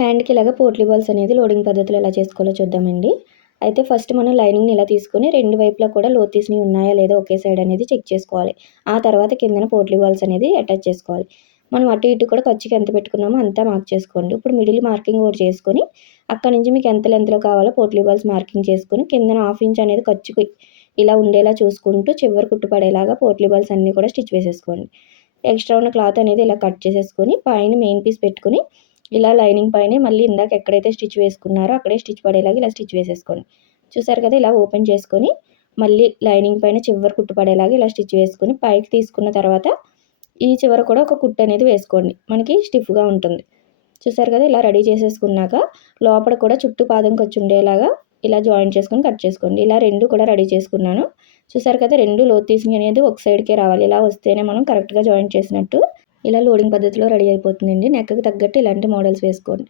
హ్యాండ్‌కి ఇలాగ పోట్లీ బాల్స్ అనేది లోడింగ్ పద్ధతిలో ఎలా చేసుకోవాలో చూద్దామండి. అయితే ఫస్ట్ మనం లైనింగ్‌ని ఇలా తీసుకొని 2 వైపులా కూడా లోతు తీసినవి ఉన్నాయా లేదా ఒకే సైడ్ అనేది చెక్ చేసుకోవాలి. ఆ తర్వాత కిందన పోట్లీ బాల్స్ అనేది అటాచ్ చేసుకోవాలి. మనం అటు ఇటు కూడా ఖర్చుకి ఎంత పెట్టుకున్నామో అంతా మార్క్ చేసుకోండి. ఇప్పుడు మిడిల్ మార్కింగ్ ఒకటి చేసుకొని అక్కడి నుంచి మీకు ఎంత లెంత్‌లో కావాలో పోట్లీ బాల్స్ మార్కింగ్ చేసుకొని కిందన 1/2 ఇంచ్ అనేది ఖర్చుకి ఇలా ఉండేలా చూసుకుంటూ చివరి కుట్టు పడేలాగా పోట్లీ బాల్స్ అన్నీ కూడా స్టిచ్ వేసేసుకోండి. ఎక్స్ట్రా ఉన్న క్లాత్ అనేది ఇలా కట్ చేసేసుకొని పైన మెయిన్ పీస్ పెట్టుకొని ఇలా లైనింగ్ పైనే మళ్ళీ ఇందాక ఎక్కడైతే స్టిచ్ వేసుకున్నారో అక్కడే స్టిచ్ పడేలాగా ఇలా స్టిచ్ వేసేసుకోండి. చూసారు కదా, ఇలా ఓపెన్ చేసుకొని మళ్ళీ లైనింగ్ పైన చివరి కుట్టు పడేలాగా ఇలా స్టిచ్ వేసుకొని పైకి తీసుకున్న తర్వాత ఈ చివర కూడా ఒక కుట్టు అనేది వేసుకోండి. మనకి స్టిఫ్‌గా ఉంటుంది. చూసారు కదా, ఇలా రెడీ చేసేసుకున్నాక లోపల కూడా చుట్టూ పాదం ఖర్చు ఉండేలాగా ఇలా జాయింట్ చేసుకొని కట్ చేసుకోండి. ఇలా 2 కూడా రెడీ చేసుకున్నాను. చూసారు కదా, 2 లోతు తీసినవి అనేది ఒక సైడ్‌కే రావాలి. ఇలా వస్తేనే మనం కరెక్ట్‌గా జాయింట్ చేసినట్టు. ఇలా లోడింగ్ పద్ధతిలో రెడీ అయిపోతుందండి. నెక్‌కి తగ్గట్టు ఇలాంటి మోడల్స్ వేసుకోండి.